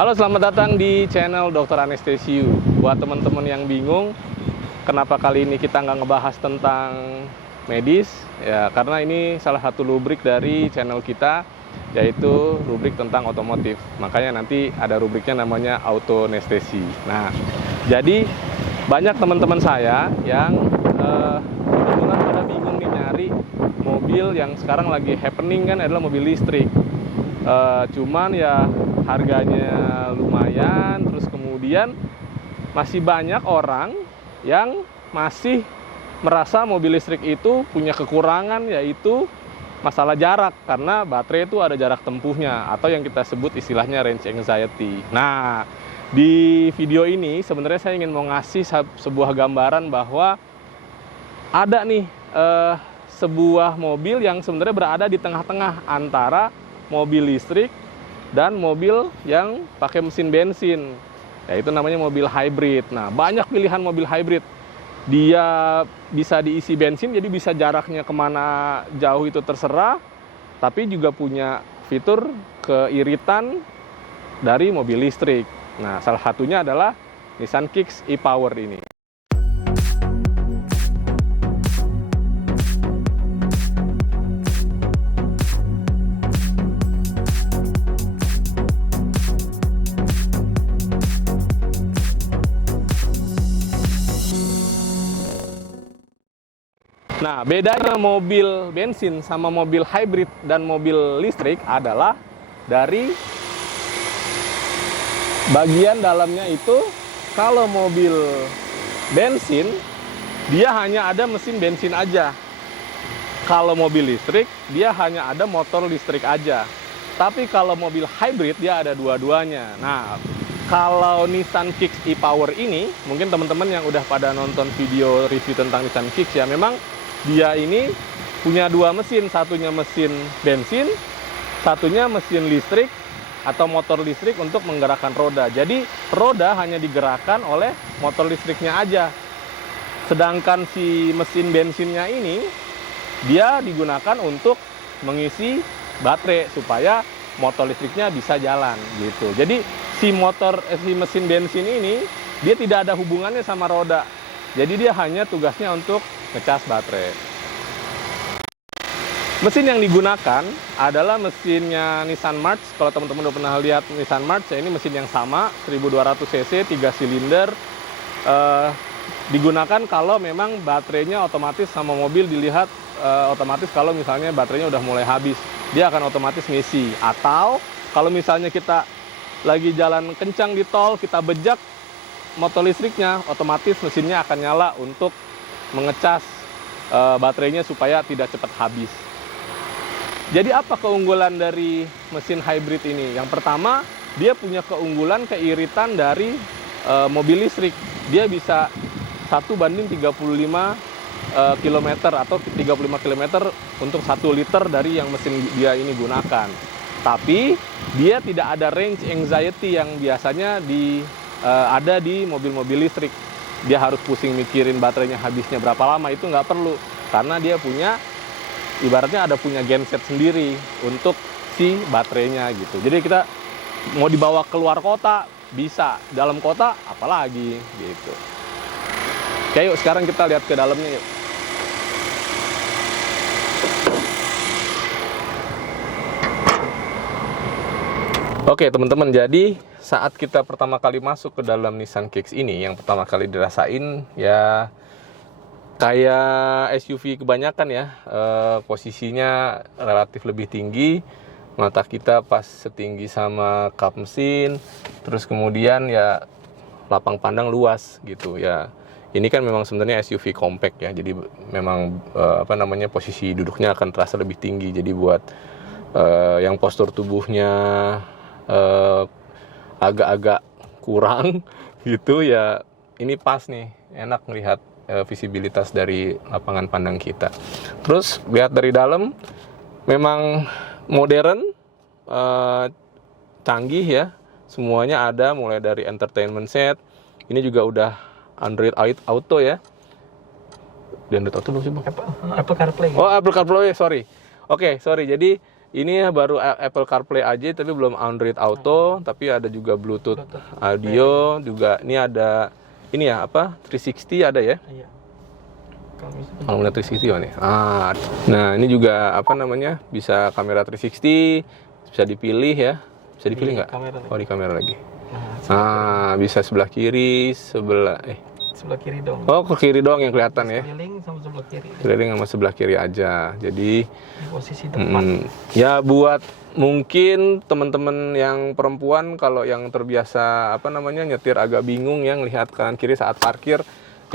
Halo, selamat datang di channel Dr. Anestesiu. Buat teman-teman yang bingung, kenapa kali ini kita nggak ngebahas tentang medis, ya karena ini salah satu rubrik dari channel kita, yaitu rubrik tentang otomotif. Makanya nanti ada rubriknya namanya auto anestesi. Nah, jadi banyak teman-teman saya yang kebetulan pada bingung nih nyari mobil yang sekarang lagi happening kan adalah mobil listrik. Cuman ya harganya lumayan, terus kemudian masih banyak orang yang masih merasa mobil listrik itu punya kekurangan, yaitu masalah jarak, karena baterai itu ada jarak tempuhnya atau yang kita sebut istilahnya range anxiety. Nah, di video ini sebenarnya saya ingin mau ngasih sebuah gambaran bahwa ada nih sebuah mobil yang sebenarnya berada di tengah-tengah antara mobil listrik dan mobil yang pakai mesin bensin, yaitu namanya mobil hybrid. Nah, banyak pilihan mobil hybrid. Dia bisa diisi bensin, jadi bisa jaraknya kemana jauh itu terserah, tapi juga punya fitur keiritan dari mobil listrik. Nah, salah satunya adalah Nissan Kicks e-Power ini. Nah, bedanya mobil bensin sama mobil hybrid dan mobil listrik adalah dari bagian dalamnya itu. Kalau mobil bensin, dia hanya ada mesin bensin aja. Kalau mobil listrik, dia hanya ada motor listrik aja. Tapi kalau mobil hybrid, dia ada dua-duanya. Nah, kalau Nissan Kicks e-Power ini, mungkin teman-teman yang udah pada nonton video review tentang Nissan Kicks ya, memang dia ini punya dua mesin, satunya mesin bensin, satunya mesin listrik atau motor listrik untuk menggerakkan roda. Jadi roda hanya digerakkan oleh motor listriknya aja. Sedangkan si mesin bensinnya ini, dia digunakan untuk mengisi baterai supaya motor listriknya bisa jalan gitu. Jadi si mesin bensin ini, dia tidak ada hubungannya sama roda. Jadi dia hanya tugasnya untuk ngecas baterai. Mesin yang digunakan adalah mesinnya Nissan March. Kalau teman-teman udah pernah lihat Nissan March, ya ini mesin yang sama, 1200 cc, 3 silinder. Digunakan kalau memang baterainya otomatis sama mobil dilihat otomatis kalau misalnya baterainya udah mulai habis, dia akan otomatis ngisi. Atau kalau misalnya kita lagi jalan kencang di tol, kita bejak motor listriknya, otomatis mesinnya akan nyala untuk mengecas baterainya supaya tidak cepat habis. Jadi apa keunggulan dari mesin hybrid ini? Yang pertama, dia punya keunggulan keiritan dari mobil listrik. Dia bisa 1:35 km atau 35 km untuk 1 liter dari yang mesin dia ini gunakan. Tapi dia tidak ada range anxiety yang biasanya ada di mobil-mobil listrik. Dia harus pusing mikirin baterainya habisnya berapa lama, itu nggak perlu. Karena dia punya, ibaratnya ada punya genset sendiri untuk si baterainya gitu. Jadi kita mau dibawa keluar kota, bisa. Dalam kota, apalagi gitu. Oke, yuk sekarang kita lihat ke dalamnya yuk. Oke teman-teman, jadi saat kita pertama kali masuk ke dalam Nissan Kicks ini, yang pertama kali dirasain ya kayak SUV kebanyakan ya, posisinya relatif lebih tinggi, mata kita pas setinggi sama kap mesin, terus kemudian ya lapang pandang luas gitu ya. Ini kan memang sebenarnya SUV compact ya, jadi memang posisi duduknya akan terasa lebih tinggi. Jadi buat yang postur tubuhnya agak-agak kurang gitu ya, ini pas nih, enak melihat visibilitas dari lapangan pandang kita. Terus lihat dari dalam, memang modern, canggih ya, semuanya ada, mulai dari entertainment set. Ini juga udah Android Auto ya. Di Android Auto belum sih Bang? Apple CarPlay. Oh, Apple CarPlay, sorry. Oke, sorry. Jadi Ini ya baru Apple CarPlay aja, tapi belum Android Auto, tapi ada juga Bluetooth audio juga. Ini ada ini ya apa 360 ada ya? Iya. Kalau melihat 360 nih. Nah ini juga apa namanya bisa kamera 360, bisa dipilih ya. Bisa dipilih nggak? Oh di kamera lagi. Nah bisa sebelah kiri, sebelah kiri dong. Oh ke kiri doang yang kelihatan ya? Keliling sama sebelah kiri. Keliling sama sebelah kiri aja. Jadi di posisi depan. Ya buat mungkin teman-teman yang perempuan kalau yang terbiasa apa namanya nyetir agak bingung ya ngelihat kanan kiri saat parkir,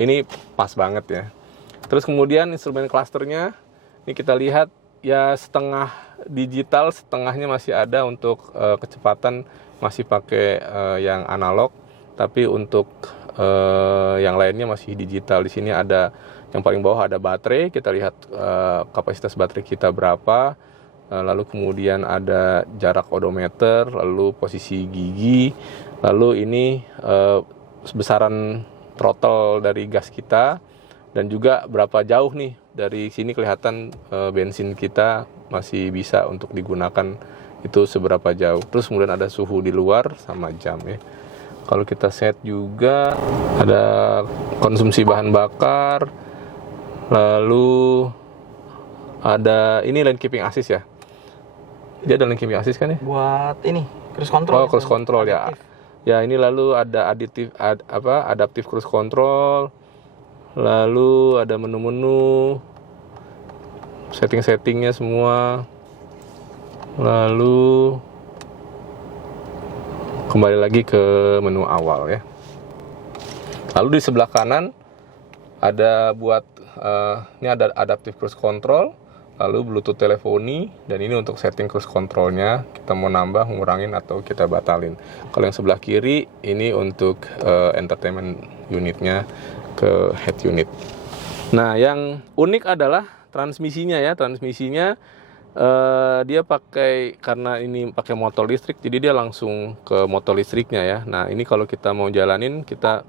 ini pas banget ya. Terus kemudian instrumen clusternya ini kita lihat ya setengah digital, setengahnya masih ada untuk kecepatan masih pakai yang analog, tapi untuk yang lainnya masih digital. Di sini ada yang paling bawah ada baterai, kita lihat kapasitas baterai kita berapa, lalu kemudian ada jarak odometer, lalu posisi gigi, lalu ini besaran throttle dari gas kita, dan juga berapa jauh nih dari sini kelihatan bensin kita masih bisa untuk digunakan itu seberapa jauh. Terus kemudian ada suhu di luar sama jam ya. Kalau kita set juga ada konsumsi bahan bakar, lalu ada ini lane keeping assist ya. Dia ada lane keeping assist kan ya? Buat ini cruise control. Oh cruise control ya. Ya ini lalu ada adaptive cruise control, lalu ada menu-menu, setting-settingnya semua, lalu kembali lagi ke menu awal ya. Lalu di sebelah kanan ada buat ini ada adaptive cruise control, lalu Bluetooth teleponi, dan ini untuk setting cruise controlnya kita mau nambah, ngurangin atau kita batalin. Kalau yang sebelah kiri ini untuk entertainment unitnya ke head unit. Nah yang unik adalah transmisinya ya. Transmisinya dia pakai, karena ini pakai motor listrik, jadi dia langsung ke motor listriknya ya. Nah ini kalau kita mau jalanin, kita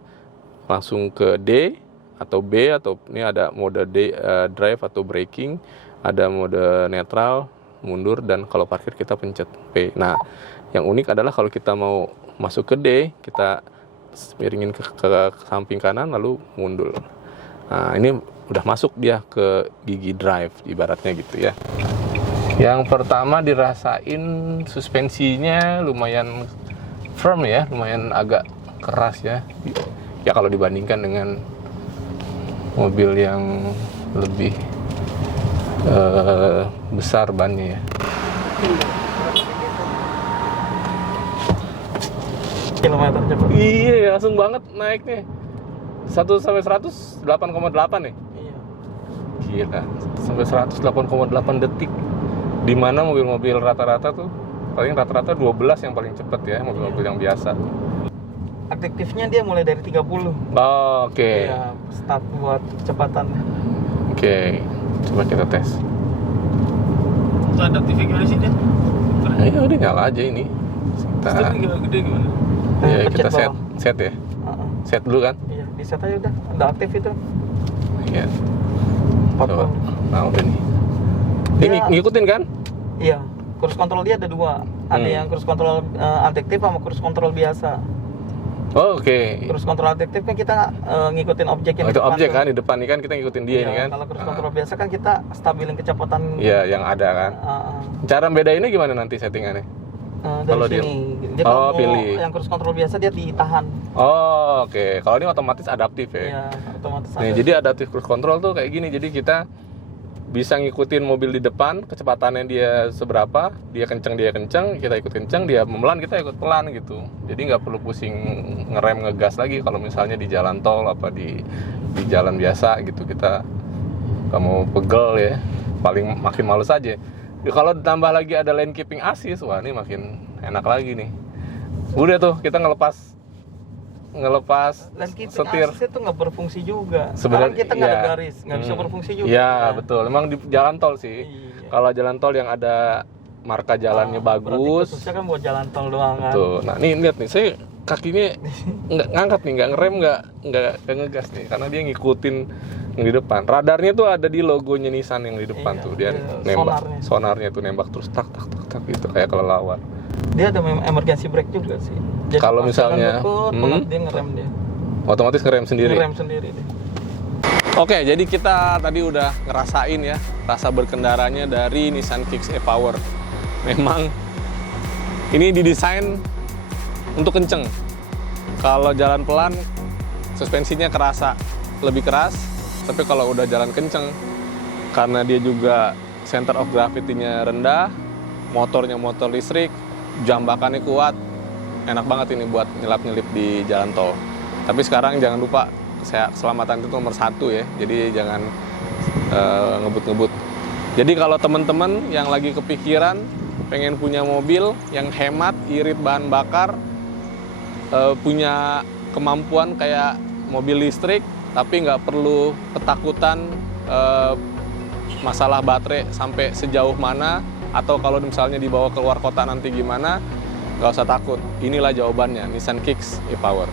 langsung ke D atau B, atau ini ada mode D, drive atau braking, ada mode netral, mundur, dan kalau parkir kita pencet P. Nah yang unik adalah kalau kita mau masuk ke D, kita miringin ke samping kanan lalu mundur. Nah ini udah masuk dia ke gigi drive ibaratnya gitu ya. Yang pertama dirasain suspensinya lumayan firm ya, lumayan agak keras ya. Ya kalau dibandingkan dengan mobil yang lebih besar bannya ya. Kilometer cepat. Iya, langsung banget naiknya. 1 sampai 100 8,8 nih. Iya. Gila, sampai 100 8,8 detik. Di mana mobil-mobil rata-rata tuh paling rata-rata 12 yang paling cepat ya, mobil-mobil yang biasa. Adaptifnya dia mulai dari 30. Oh, oke. Ya, start buat kecepatan. Oke. Coba kita tes. Itu adaptifnya gimana sih dia? Ya udah nyala aja ini. Kita Gede gimana? ya Pencet kita set bawah. ya. Set dulu kan? Iya, di set aja udah. Udah aktif itu. Iya. 40. Coba. Nah, udah nih. Ini Dia- ngikutin kan? Iya, cruise control dia ada dua. Ada yang cruise control adaptif sama cruise control biasa. Oh, oke. Cruise control adaptifnya kita ngikutin objek yang Oh, di itu depan objek tuh. kan di depan nih kan kita ngikutin dia Iya, ini kan. Kalau cruise control biasa kan kita stabilin kecepatan. Iya, yang ada kan. Cara bedainnya gimana nanti settingannya? Dari Kalau dia- sini. Dia Oh, kalau mau pilih. yang cruise control biasa dia ditahan. Oh, oke. Kalau ini otomatis adaptif ya. Iya, otomatis Nih, ada. jadi adaptive cruise control tuh kayak gini. Jadi kita bisa ngikutin mobil di depan, kecepatannya dia seberapa, dia kenceng, kita ikut kenceng, dia memelan, kita ikut pelan gitu. Jadi nggak perlu pusing ngerem, ngegas lagi kalau misalnya di jalan tol apa di jalan biasa gitu. Kita nggak mau pegel ya, paling makin males aja. Kalau ditambah lagi ada lane keeping assist, wah ini makin enak lagi nih. Udah tuh kita ngelepas Landscaping setir. assist itu nggak berfungsi juga. Sebenarnya Sekarang kita nggak ada iya. garis, nggak bisa berfungsi juga. Iya betul, emang di jalan tol sih. Iya. Kalau jalan tol yang ada marka jalannya Berarti bagus, khususnya kan buat jalan tol doang kan. tuh. Nah, nih lihat nih, saya kakinya nggak ngangkat nih, nggak ngerem, nggak ngegas nih, karena dia ngikutin yang di depan. Radarnya tuh ada di logonya Nissan yang di depan Iya, tuh, dia iya, nembak, sonarnya. sonarnya tuh nembak terus tak gitu kayak kelelawar. Dia ada emergency brake juga sih. Jadi Kalau pas misalnya, jalan lutut banget, dia ngerem dia. Otomatis ngerem sendiri. Ngerem sendiri dia. Oke, jadi kita tadi udah ngerasain ya rasa berkendaranya dari Nissan Kicks e-Power. Memang ini didesain untuk kenceng. Kalau jalan pelan, suspensinya kerasa lebih keras. Tapi kalau udah jalan kenceng, karena dia juga center of gravity-nya rendah, motornya motor listrik, jambakannya kuat, enak banget ini buat nyelap-nyelip di jalan tol. Tapi sekarang jangan lupa, keselamatan itu nomor 1 ya, jadi jangan ngebut-ngebut. Jadi kalau teman-teman yang lagi kepikiran pengen punya mobil yang hemat, irit bahan bakar, punya kemampuan kayak mobil listrik, tapi nggak perlu ketakutan masalah baterai sampai sejauh mana, atau kalau misalnya dibawa keluar kota nanti gimana, nggak usah takut. Inilah jawabannya, Nissan Kicks e-Power.